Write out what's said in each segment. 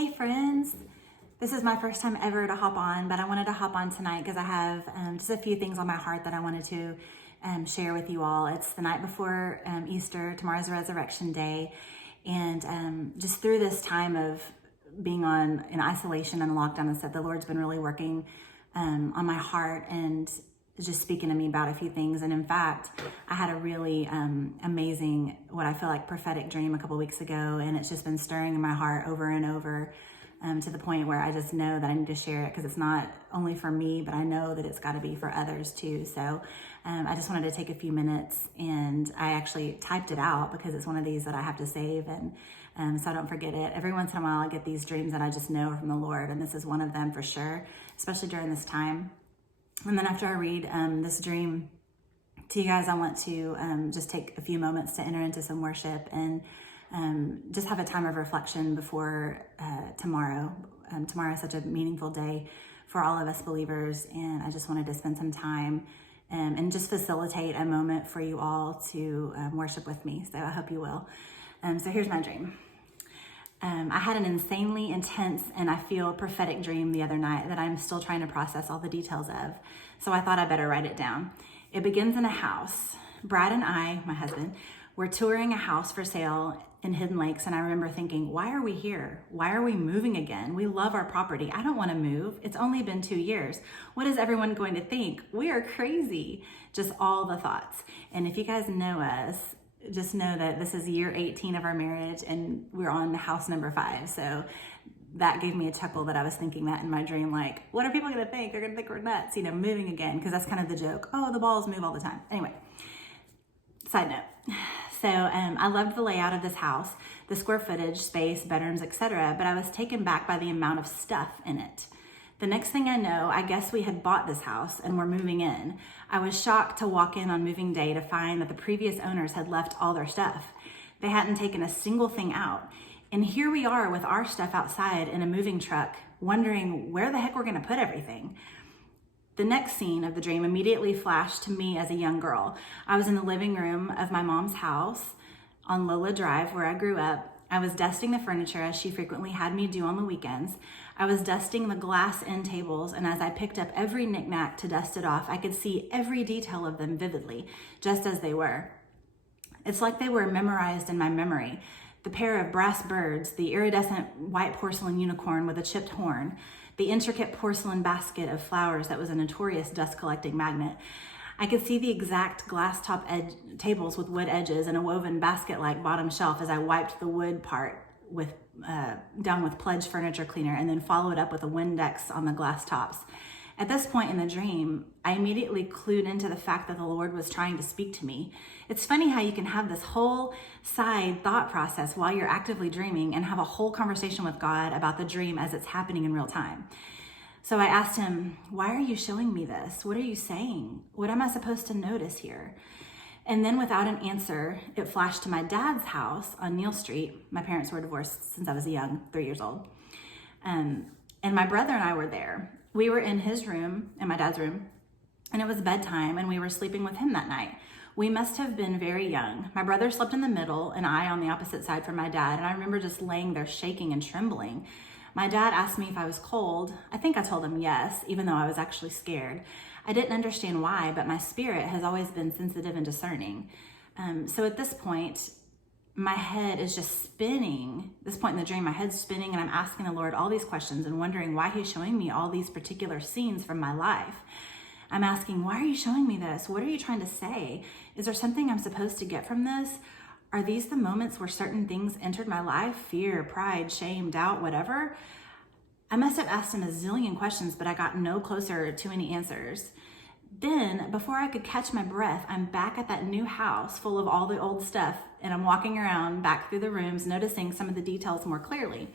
Hey friends, this is my first time ever to hop on, but I wanted to hop on tonight because I have just a few things on my heart that I wanted to share with you all. It's the night before Easter, tomorrow's Resurrection Day, and just through this time of being in isolation and lockdown and stuff, the Lord's been really working on my heart and just speaking to me about a few things. And in fact, I had a really amazing, what I feel like prophetic dream a couple weeks ago, and it's just been stirring in my heart over and over to the point where I just know that I need to share it because it's not only for me, but I know that it's got to be for others too. So I just wanted to take a few minutes, and I actually typed it out because it's one of these that I have to save, and so I don't forget it. Every once in a while I get these dreams that I just know from the Lord, and this is one of them for sure, especially during this time. And then after I read this dream to you guys, I want to just take a few moments to enter into some worship and just have a time of reflection before tomorrow. Tomorrow is such a meaningful day for all of us believers, and I just wanted to spend some time and just facilitate a moment for you all to worship with me. So I hope you will. So here's my dream. I had an insanely intense and I feel prophetic dream the other night that I'm still trying to process all the details of. So I thought I better write it down. It begins in a house. Brad and I, my husband, were touring a house for sale in Hidden Lakes. And I remember thinking, why are we here? Why are we moving again? We love our property. I don't want to move. It's only been 2 years. What is everyone going to think? We are crazy. Just all the thoughts. And if you guys know us, just know that this is year 18 of our marriage and we're on house number 5. So that gave me a chuckle that I was thinking that in my dream, like, what are people going to think? They're going to think we're nuts, moving again, because that's kind of the joke. Oh, the balls move all the time. Anyway, side note. So I loved the layout of this house, the square footage, space, bedrooms, etc. But I was taken back by the amount of stuff in it. The next thing I know, I guess we had bought this house and were moving in. I was shocked to walk in on moving day to find that the previous owners had left all their stuff. They hadn't taken a single thing out. And here we are with our stuff outside in a moving truck, wondering where the heck we're gonna put everything. The next scene of the dream immediately flashed to me as a young girl. I was in the living room of my mom's house on Lola Drive, where I grew up. I was dusting the furniture as she frequently had me do on the weekends. I was dusting the glass end tables, and as I picked up every knickknack to dust it off, I could see every detail of them vividly, just as they were. It's like they were memorized in my memory. The pair of brass birds, the iridescent white porcelain unicorn with a chipped horn, the intricate porcelain basket of flowers that was a notorious dust-collecting magnet. I could see the exact glass top tables with wood edges and a woven basket-like bottom shelf as I wiped the wood part down with Pledge furniture cleaner and then followed up with a Windex on the glass tops. At this point in the dream, I immediately clued into the fact that the Lord was trying to speak to me. It's funny how you can have this whole side thought process while you're actively dreaming and have a whole conversation with God about the dream as it's happening in real time. So I asked him, why are you showing me this? What are you saying? What am I supposed to notice here? And then without an answer, it flashed to my dad's house on Neal Street. My parents were divorced since I was young, 3 years old. And my brother and I were there. We were in his room, in my dad's room, and it was bedtime, and we were sleeping with him that night. We must have been very young. My brother slept in the middle, and I on the opposite side from my dad, and I remember just laying there shaking and trembling. My dad asked me if I was cold. I think I told him yes, even though I was actually scared. I didn't understand why, but my spirit has always been sensitive and discerning. So at this point, my head is just spinning. This point in the dream, my head's spinning, and I'm asking the Lord all these questions and wondering why he's showing me all these particular scenes from my life. I'm asking, why are you showing me this? What are you trying to say? Is there something I'm supposed to get from this? Are these the moments where certain things entered my life? Fear, pride, shame, doubt, whatever? I must have asked him a zillion questions, but I got no closer to any answers. Then, before I could catch my breath, I'm back at that new house full of all the old stuff, and I'm walking around back through the rooms, noticing some of the details more clearly.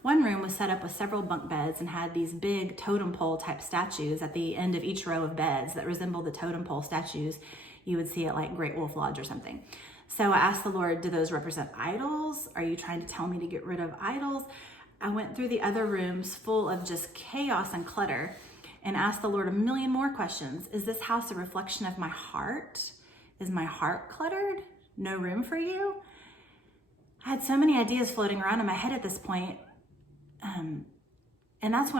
One room was set up with several bunk beds and had these big totem pole type statues at the end of each row of beds that resembled the totem pole statues you would see at like Great Wolf Lodge or something. So I asked the Lord, do those represent idols? Are you trying to tell me to get rid of idols? I went through the other rooms full of just chaos and clutter and asked the Lord a million more questions. Is this house a reflection of my heart? Is my heart cluttered? No room for you? I had so many ideas floating around in my head at this point, And that's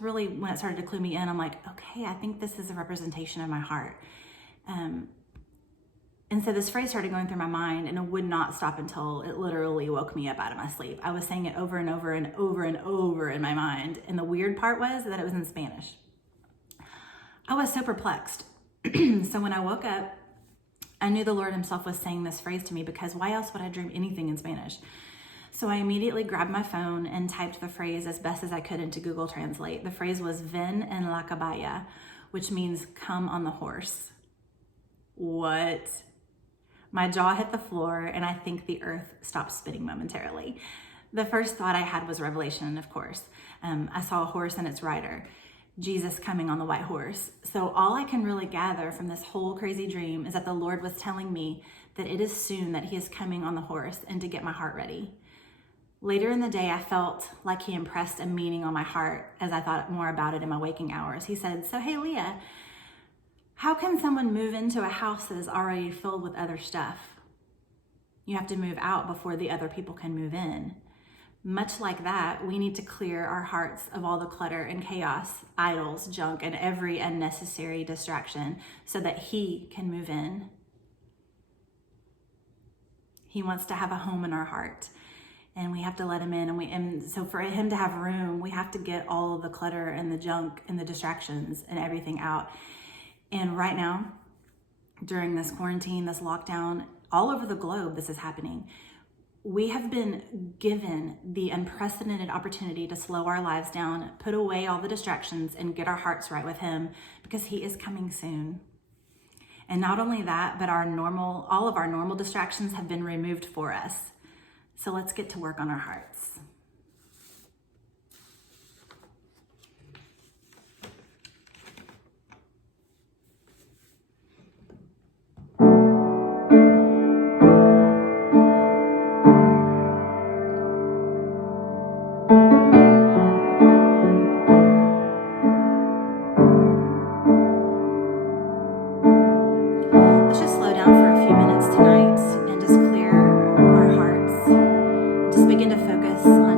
really when it started to clue me in. I'm like, okay, I think this is a representation of my heart. And so this phrase started going through my mind, and it would not stop until it literally woke me up out of my sleep. I was saying it over and over and over and over in my mind. And the weird part was that it was in Spanish. I was so perplexed. So when I woke up, I knew the Lord himself was saying this phrase to me, because why else would I dream anything in Spanish? So I immediately grabbed my phone and typed the phrase as best as I could into Google Translate. The phrase was "Ven en la caballa," which means "come on the horse." What? My jaw hit the floor, and I think the earth stopped spinning momentarily. The first thought I had was Revelation, of course. I saw a horse and its rider, Jesus coming on the white horse. So all I can really gather from this whole crazy dream is that the Lord was telling me that it is soon that he is coming on the horse, and to get my heart ready. Later in the day, I felt like he impressed a meaning on my heart as I thought more about it in my waking hours. He said, "So hey, Leah, how can someone move into a house that is already filled with other stuff? You have to move out before the other people can move in. Much like that, we need to clear our hearts of all the clutter and chaos, idols, junk, and every unnecessary distraction so that he can move in. He wants to have a home in our heart, and we have to let him in. And so for him to have room, we have to get all of the clutter and the junk and the distractions and everything out. And right now, during this quarantine, this lockdown, all over the globe, this is happening. We have been given the unprecedented opportunity to slow our lives down, put away all the distractions, and get our hearts right with him, because he is coming soon. And not only that, but all of our normal distractions have been removed for us. So let's get to work on our hearts. Let's just slow down for a few minutes tonight and just clear our hearts. Just begin to focus on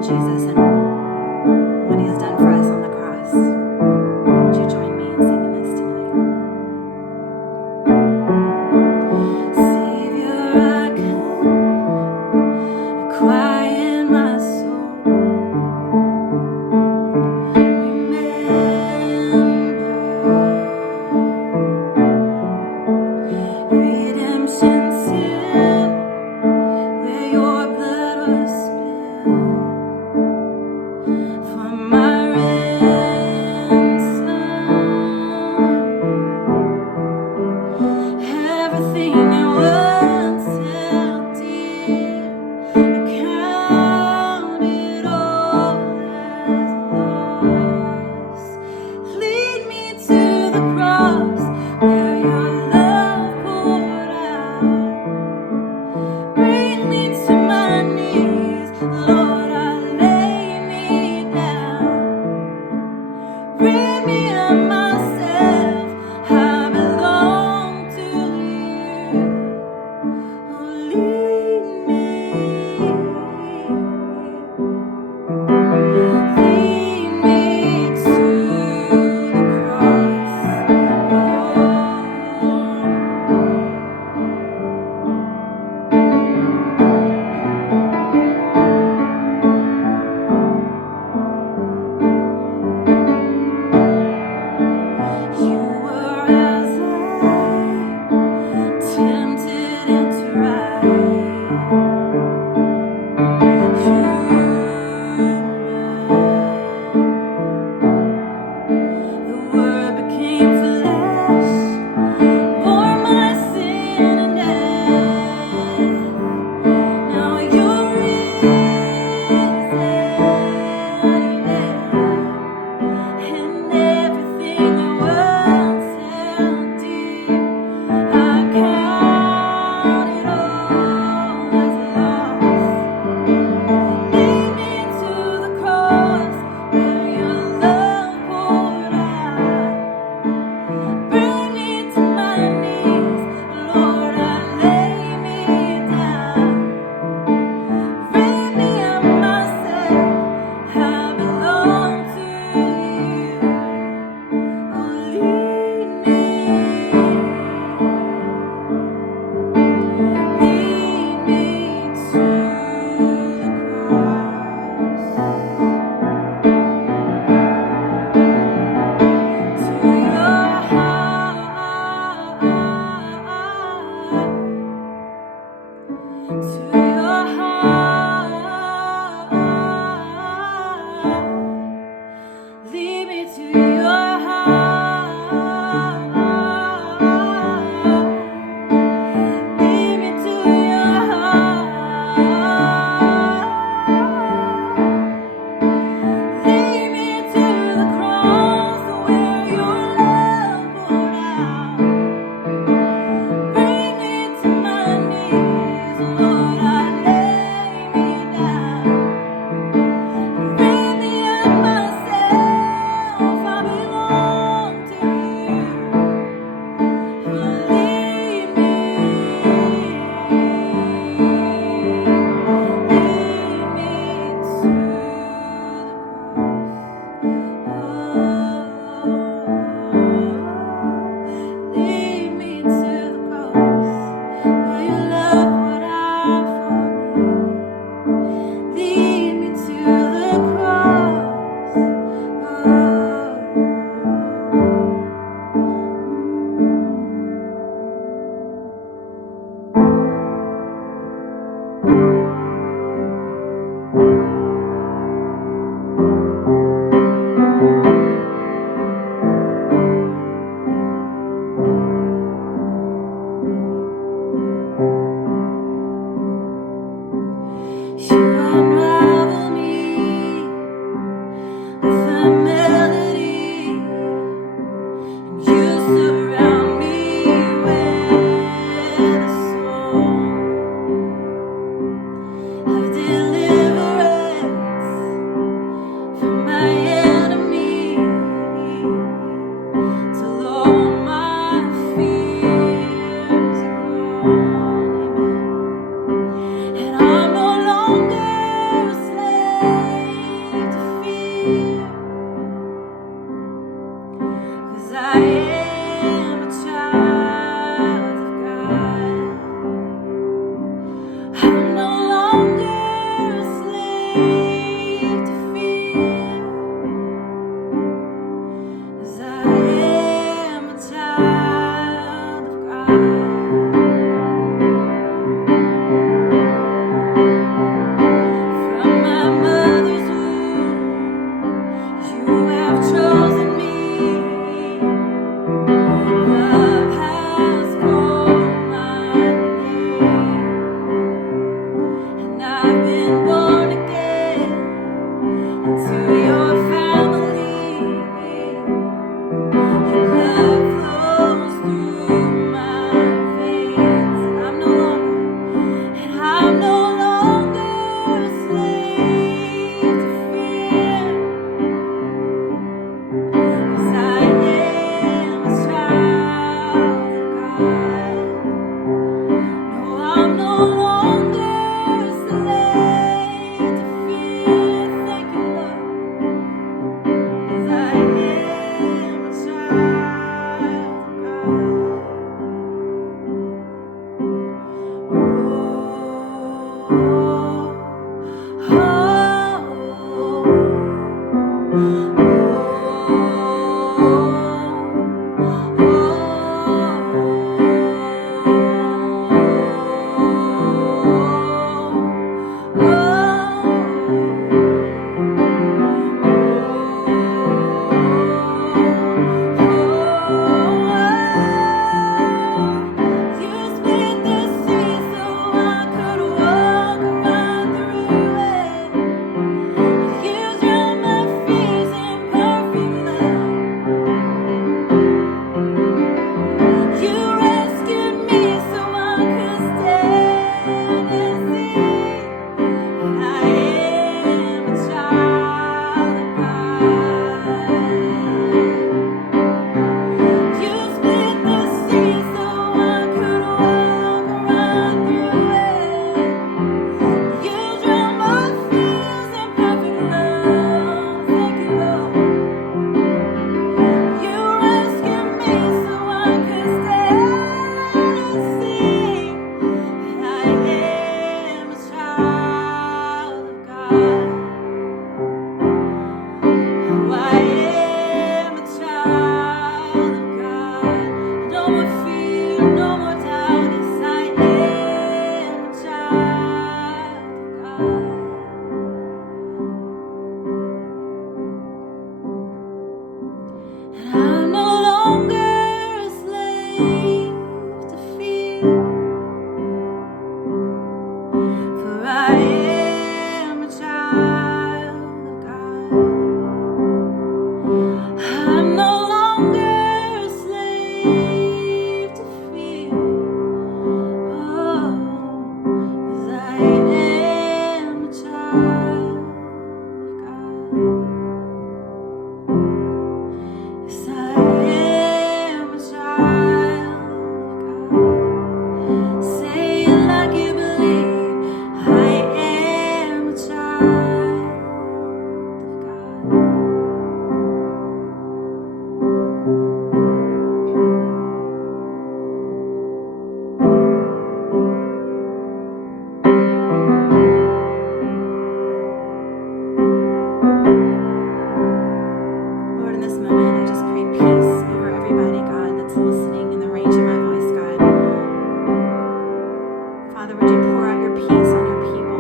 Father, would you pour out your peace on your people,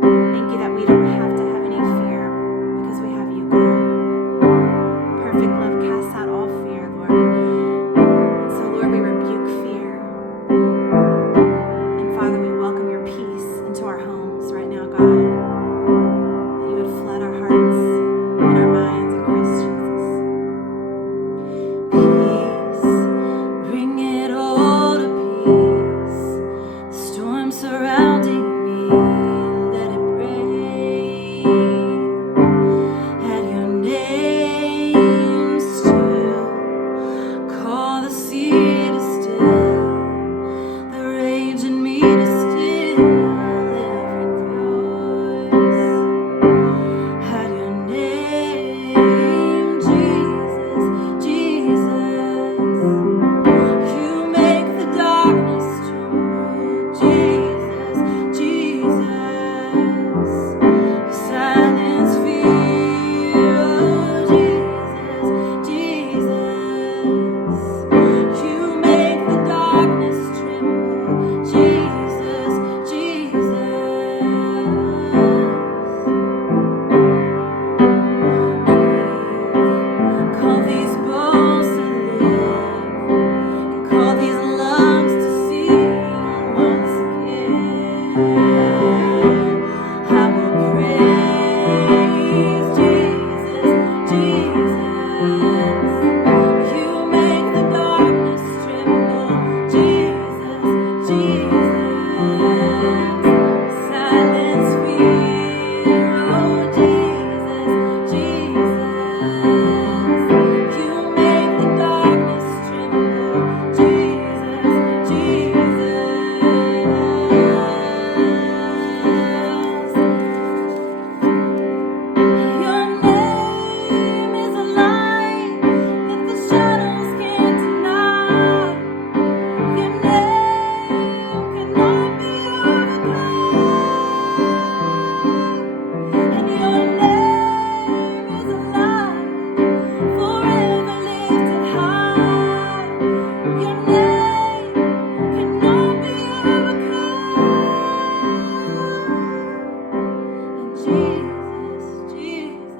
Father? Thank you that we don't have to have any fear because we have you, God. Perfect love casts out all fear, Lord. And so, Lord, we rebuke fear. And Father, we welcome your peace into our homes right now, God. That you would flood our hearts and our minds in Christ Jesus. Peace, bring it all to peace. The storm surrounding me, let it break. At your name still, call the sea to still, the rage in me to still every voice. At your name, Jesus, Jesus, you make the darkness tremble. Jesus, Jesus, silence fear. Oh, Jesus, Jesus, you make the darkness tremble. Jesus, Jesus, call these bones to live, and call these lungs to sing once again. I will praise Jesus, Jesus. You make the darkness tremble. Jesus, Jesus. Silence fear. Oh, Jesus, Jesus. You make the darkness tremble. Jesus, your name is a light that the shadows can't deny. Your name cannot be overcome. And your name is a light forever lifted high. Your name cannot be overcome. And Jesus, Jesus,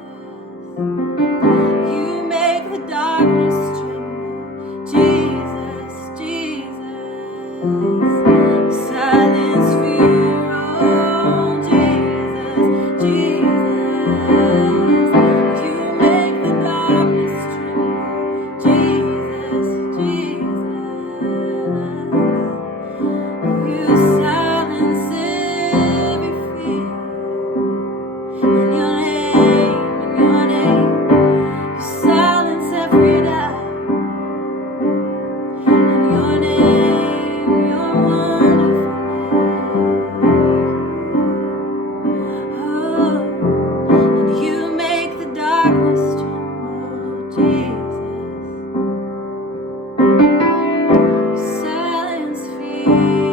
you make the darkness tremble. Jesus, Jesus, silence fear. Oh, Jesus, Jesus, you make the darkness tremble. Jesus, Jesus, you silence every fear. In your name, you silence every doubt. In your name, you're wonderful. Oh, and you make the darkness tremble. Jesus, you silence fear.